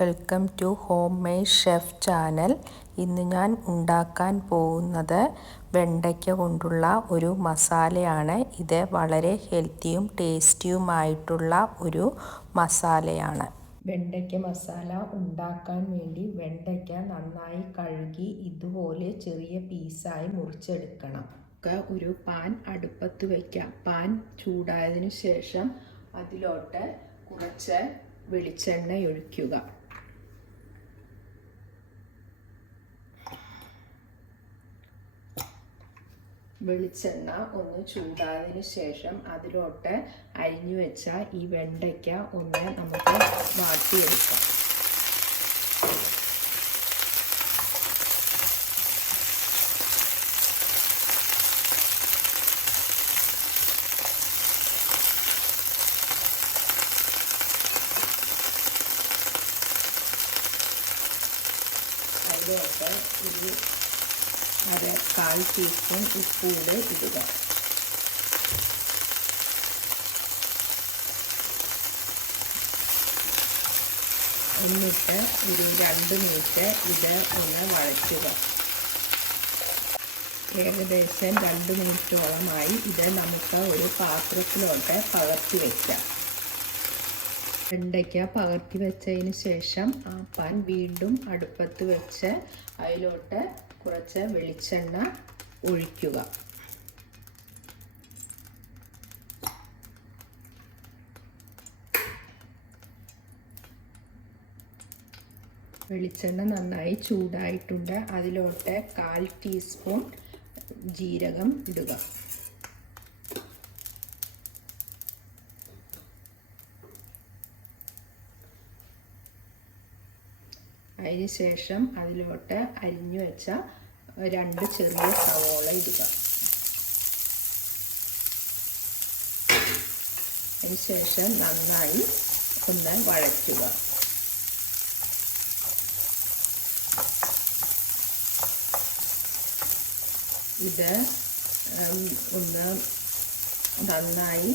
Welcome to homemade chef channel. ഇന്ന് ഞാൻ ഉണ്ടാക്കാൻ പോകുന്നത് വെണ്ടയ്ക്ക കൊണ്ടുള്ള ഒരു മസാലയാണ്. ഇത് വളരെ ഹെൽത്തിയും ടേസ്റ്റിയുമായിട്ടുള്ള ഒരു മസാലയാണ്. വെണ്ടയ്ക്ക മസാല ഉണ്ടാക്കാൻ വേണ്ടി വെണ്ടയ്ക്ക നന്നായി കഴുകി ഇതുപോലെ ചെറിയ പീസായി മുറിച്ചെടുക്കണം. ഒരു പാൻ അടുപ്പത്ത് വയ്ക്കാം. പാൻ ചൂടായതിനു ശേഷം അതിലോട്ട് കുറച്ച് വെളിച്ചെണ്ണ ഒഴിക്കുക. വെളിച്ചെണ്ണ ഒന്ന് ചൂടായതിനു ശേഷം അതിലോട്ട് അരിഞ്ഞു വെച്ച ഈ വെണ്ടയ്ക്ക ഒന്ന് നമുക്ക് വാട്ടിയെടുക്കാം. അതിലോട്ട് ഒരു 1/4 ടീസ്പൂൺ ഉപ്പ് കൂടെ ഇടുക. എന്നിട്ട് ഒരു 2 മിനിറ്റ് ഇത് ഒന്ന് വഴറ്റുക. ഏകദേശം 2 മിനിറ്റോളമായി ഇത് നമുക്ക് ഒരു പാത്രത്തിലോട്ട് പകർത്തി വയ്ക്കാം. വെണ്ടയ്ക്ക പകർത്തി വെച്ചതിന് ശേഷം ആ പാൻ വീണ്ടും അടുപ്പത്ത് വെച്ച് അതിലോട്ട് കുറച്ച് വെളിച്ചെണ്ണ ഒഴിക്കുക. വെളിച്ചെണ്ണ നന്നായി ചൂടായിട്ടുണ്ട്. അതിലോട്ട് 1/4 ടീസ്പൂൺ ജീരകം ഇടുക. അതിനുശേഷം അതിലോട്ട് അരിഞ്ഞു വെച്ച 2 ചെറിയ സവോള ഇടുക. അതിനുശേഷം നന്നായി ഒന്ന് വഴറ്റുക. ഇത് ഒന്ന് നന്നായി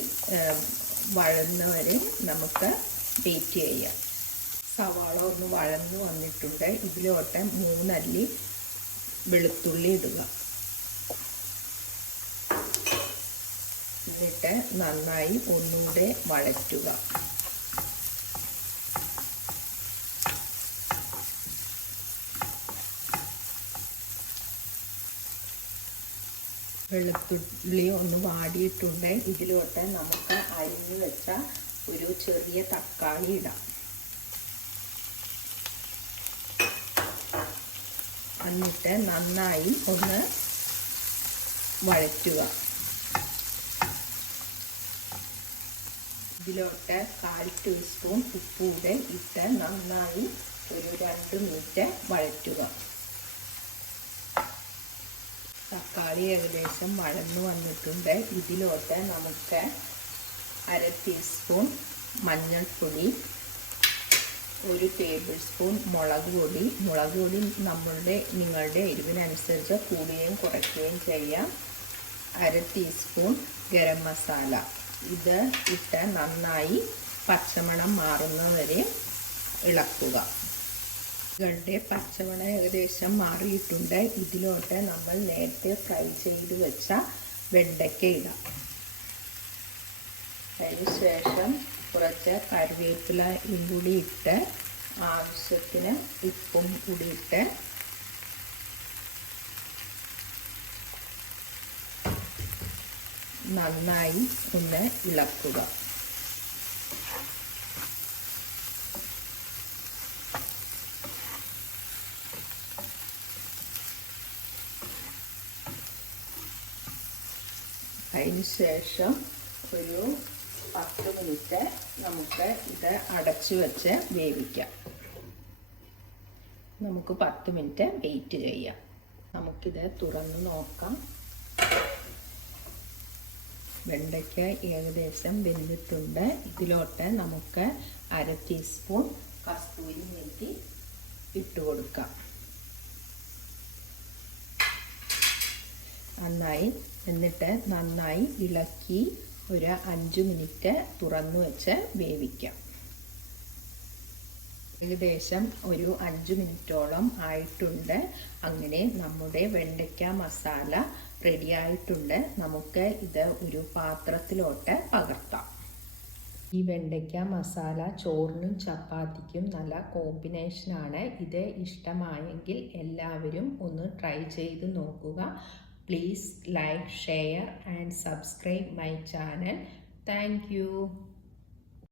വഴന്നവരെ നമുക്ക് വെയിറ്റ് ചെയ്യാം. സവാള ഒന്ന് വഴന്നു വന്നിട്ടുണ്ട്. ഇതിലോട്ട് 3 അല്ലി വെളുത്തുള്ളി ഇടുക. എന്നിട്ട് നന്നായി ഒന്നുകൂടെ വഴറ്റുക. വെളുത്തുള്ളി ഒന്ന് വാടിയിട്ടുണ്ട്. ഇതിലോട്ട് നമുക്ക് അരിഞ്ഞു വെച്ച ഒരു ചെറിയ തക്കാളി ഇടാം. എന്നിട്ട് നന്നായി ഒന്ന് വഴറ്റുക. ഇതിലോട്ട് 1/4 ടീസ്പൂൺ ഉപ്പ് കൂടെ ഇട്ട് നന്നായി ഒരു 2 മിനിറ്റ് വഴറ്റുക. തക്കാളി ഏകദേശം വഴന്നു വന്നിട്ടുണ്ട്. ഇതിലോട്ട് നമുക്ക് 1/2 ടീസ്പൂൺ മഞ്ഞൾപ്പൊടി, 1 ടേബിൾ സ്പൂൺ മുളക് പൊടി നിങ്ങളുടെ എരിവിനനുസരിച്ച് കൂടുകയും കുറയ്ക്കുകയും ചെയ്യാം. 1/2 ടീസ്പൂൺ ഗരം മസാല ഇത് ഇട്ട് നന്നായി പച്ചമണം മാറുന്നവരെ ഇളക്കുക. ഇവരുടെ പച്ചമണം ഏകദേശം മാറിയിട്ടുണ്ട്. ഇതിലോട്ട് നമ്മൾ നേരത്തെ ഫ്രൈ ചെയ്ത് വെച്ച വെണ്ടയ്ക്ക ഇടാം. അതിനുശേഷം കുറച്ച് കറിവേപ്പിലയും കൂടി ഇട്ട് ആവശ്യത്തിന് ഉപ്പും കൂടി ഇട്ട് നന്നായി ഒന്ന് ഇളക്കുക. അതിനുശേഷം ഒരു 10 മിനിറ്റ് നമുക്ക് ഇത് അടച്ചു വെച്ച് വേവിക്കാം. നമുക്ക് 10 മിനിറ്റ് വെയിറ്റ് ചെയ്യാം. നമുക്കിത് തുറന്ന് നോക്കാം. വെണ്ടയ്ക്ക ഏകദേശം വെന്തിട്ടുണ്ട്. ഇതിലോട്ട് നമുക്ക് 1/2 ടീസ്പൂൺ കസ്തൂരി മേത്തി ഇട്ട് കൊടുക്കാം. എന്നിട്ട് നന്നായി ഇളക്കി ഒരു 5 മിനിറ്റ് തുറന്നു വെച്ച് വേവിക്കാം. ഏകദേശം ഒരു 5 മിനിറ്റോളം ആയിട്ടുണ്ട്. അങ്ങനെ നമ്മുടെ വെണ്ടയ്ക്ക മസാല റെഡി ആയിട്ടുണ്ട്. നമുക്ക് ഇത് ഒരു പാത്രത്തിലോട്ട് പകർത്താം. ഈ വെണ്ടയ്ക്ക മസാല ചോറിനും ചപ്പാത്തിക്കും നല്ല കോമ്പിനേഷനാണ്. ഇത് ഇഷ്ടമായെങ്കിൽ എല്ലാവരും ഒന്ന് ട്രൈ ചെയ്ത് നോക്കുക. Please like, share and subscribe my channel. Thank you.